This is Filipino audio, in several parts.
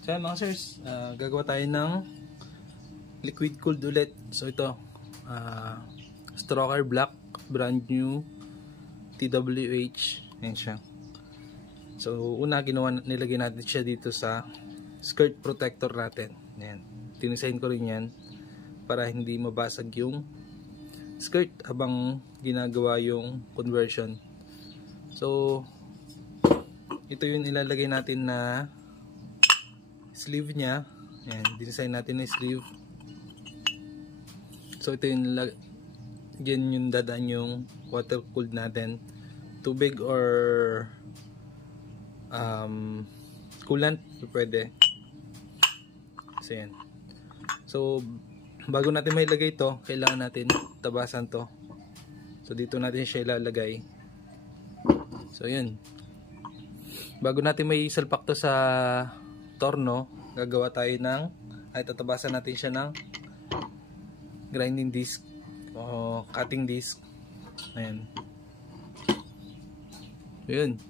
So mga sirs, gagawa tayo ng liquid cooled ulit. So ito, Stroker Black, brand new, TWH. Ayan siya. So una, nilagay natin siya dito sa skirt protector natin. Ayan. Tinisign ko rin yan para hindi mabasag yung skirt habang ginagawa yung conversion. So ito yung ilalagay natin na sleeve nya. Ayan, dinesign natin na sleeve. So ito yung yung dadaan yung water cooled natin, tubig or coolant, pwede. So yan. So bago natin mailagay ito, kailangan natin tabasan to. So dito natin siya ilalagay. So yun, bago natin may salpak to sa torno, gagawa tayo ng, tatabasan natin siya ng grinding disc o cutting disc. Ayan. So yun.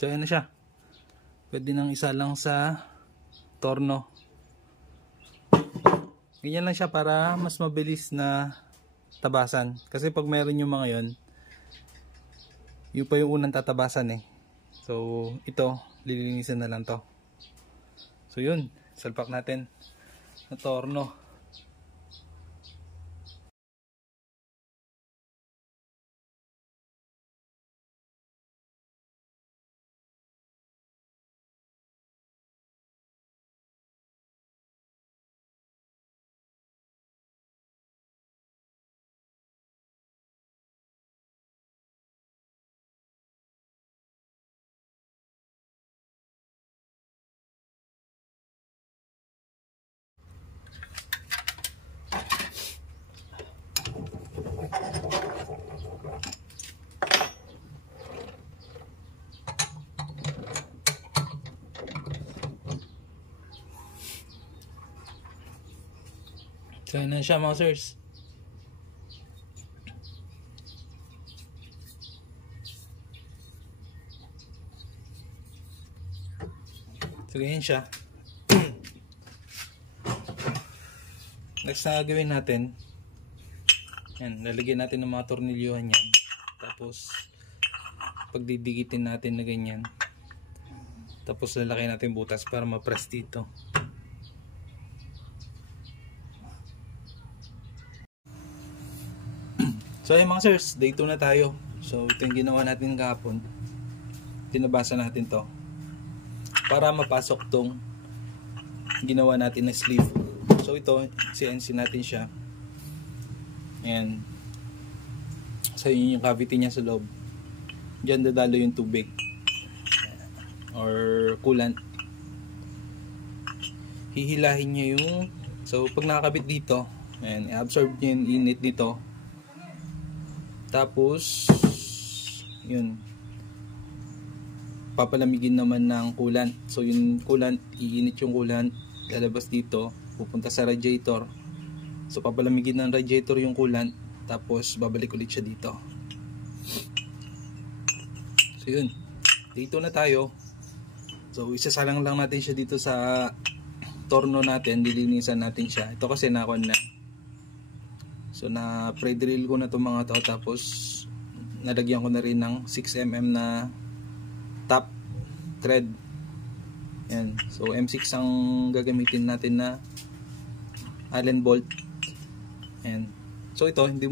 So ayan na siya. Pwede nang isa lang sa torno. Ganyan lang siya para mas mabilis na tabasan. Kasi pag meron yung mga yon, yun pa yung unang tatabasan eh. So ito, lilinisan na lang to. So yun, salpak natin na torno. So yun na siya mga sirs. So ganyan siya. Next na gagawin natin, yan, lalagyan natin ng mga tornilyuhan yan. Tapos pagdidigitin natin na ganyan. Tapos lalaki natin butas para ma-press dito. So ayun mga sirs, day 2 na tayo. So ito yung ginawa natin kahapon. Tinabasa natin to para mapasok tong ginawa natin na sleeve. So ito, CNC natin siya. Ayan. So yun yung cavity niya sa loob. Diyan dadalo yung tubig or coolant. Hihilahin nyo yung, so pag nakakabit dito, ayan, i-absorb nyo yung init dito. Tapos yun, papalamigin naman ng coolant. So yung coolant, iinit yung coolant, lalabas dito, pupunta sa radiator. So papalamigin ng radiator yung coolant, tapos babalik ulit siya dito. So yun, dito na tayo. So isasalang lang natin siya dito sa torno natin, dilinisan natin siya. Ito kasi nakon na. So na pre-drill ko na itong mga to, tapos nalagyan ko na rin ng 6mm na top thread. Yan. So M6 ang gagamitin natin na Allen bolt. Yan. So ito hindi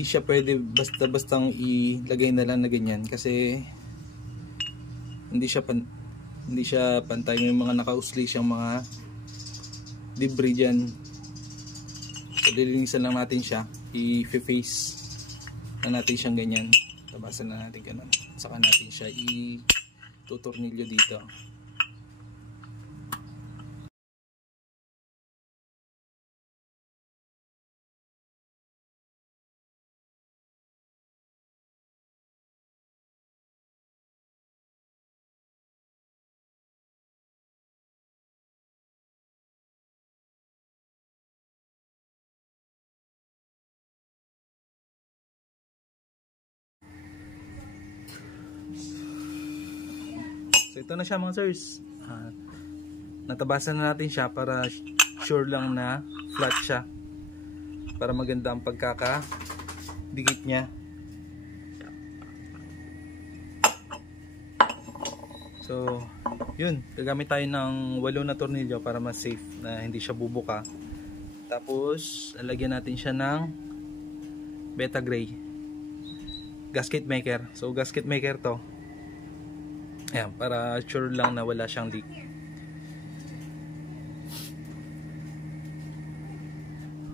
siya pwede basta-bastang ilagay na lang na ganyan, kasi hindi siya pantay. May mga naka-usli siyang mga debris dyan. So lilinisan lang natin siya, i-face na natin siyang ganyan, tabasan na natin ganun, saka natin siya i-tutornilyo dito. So ito na siya mga sirs. Natabasan na natin siya para sure lang na flat siya, para maganda ang pagkakadikit niya. So yun, gagamit tayo ng 8 na tornilyo para mas safe na hindi siya bubuka. Tapos lalagyan natin siya ng Beta Gray gasket maker. So gasket maker to, ayan, para sure lang na wala siyang leak.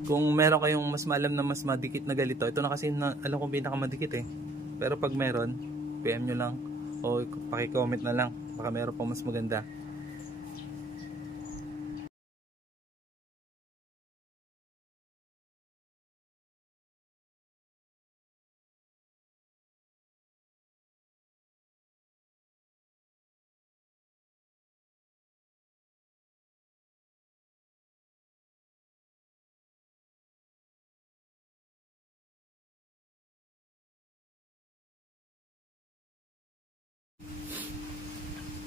Kung meron kayong mas maalam na mas madikit na ganito, ito na kasi alam kong pinakamadikit eh. Pero pag meron, PM nyo lang o paki-comment na lang, baka meron pang mas maganda.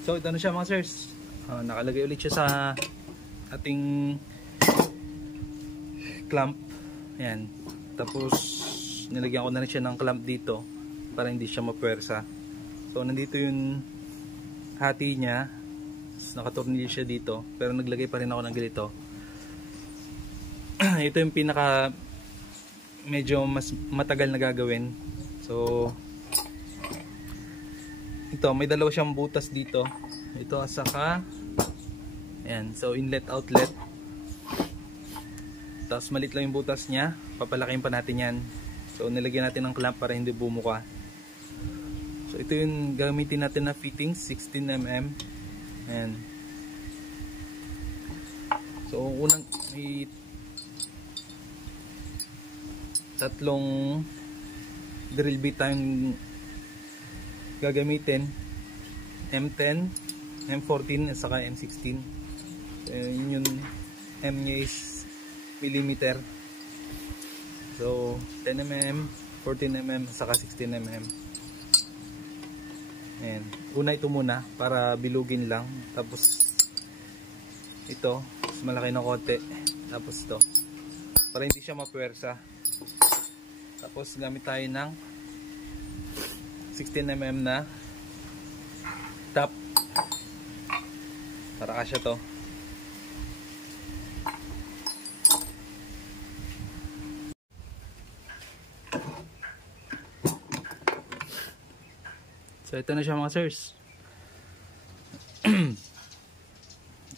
So ito na siya mga sirs. Nakalagay ulit siya sa ating clamp. Ayan. Tapos nilagyan ko na rin siya ng clamp dito para hindi siya mapuwersa. So nandito yung hati niya. Nakatornilyo siya dito. Pero naglagay pa rin ako ng ganito. Ito yung pinaka medyo mas matagal na gagawin. So ito, may dalawa siyang butas dito. Ito saka ayan, so inlet outlet. Tapos malit lang yung butas niya, papalakihin pa natin yan. So nilagyan natin ng clamp para hindi bumuka. So ito yung gamitin natin na fittings, 16mm. Ayan. So unang may tatlong drill bit tayong gagamitin, M10, M14 at saka M16. Yun yung M nya is millimeter. So 10mm, 14mm at saka 16mm. Ayan. Una ito muna para bilugin lang. Tapos ito mas malaki na konti. Tapos ito para hindi siya mapuwersa. Tapos gamit tayo ng 16mm na top para kasya to. So ito na siya mga sirs.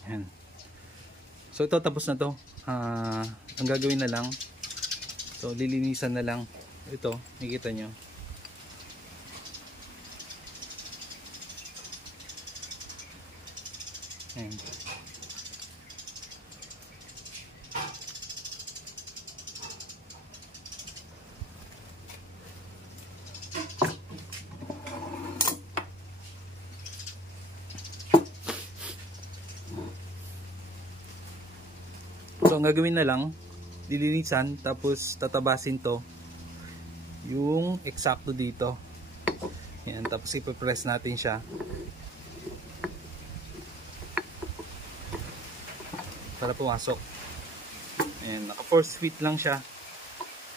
Ayan. So ito tapos na to. Ang gagawin na lang, so lilinisan na lang ito, nakikita nyo. Ayan. So ang gagawin na lang, lilinisan tapos tatabasin to yung eksakto dito. Ayan, tapos ipapress natin siya para pumasok. Ayan, naka force fit lang siya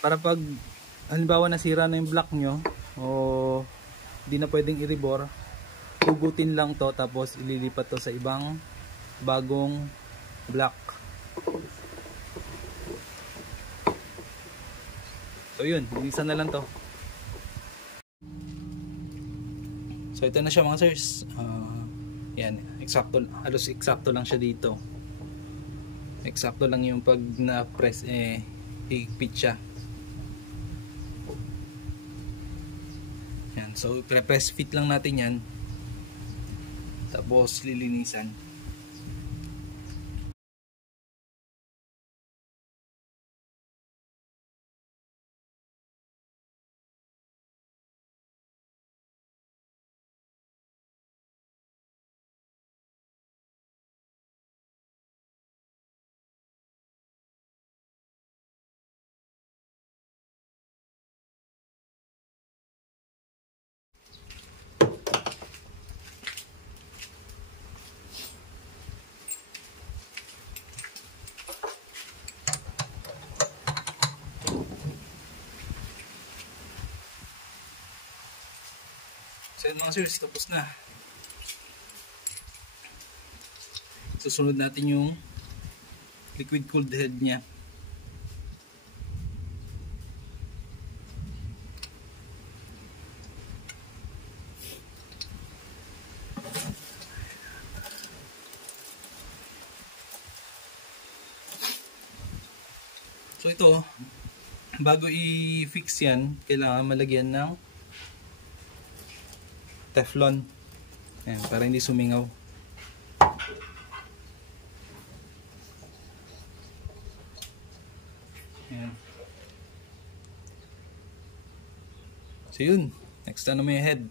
para pag halimbawa nasira na yung block nyo o di na pwedeng i-rebore, hugutin lang to tapos ililipat to sa ibang bagong block. So yun, linisan na lang to. So ito na siya mga sirs. Yan, eksakto, halos eksakto lang siya dito. Eksakto lang yung pag na-press higpit siya. Yan, so pre-press fit lang natin yan. Tapos lilinisan. So yun mga sirs, tapos na. Susunod natin yung liquid cooled head niya. So ito, bago i-fix yan, kailangan malagyan ng Teflon. Ayan, para hindi sumingaw. Ayan. So yun, next na naman yung head.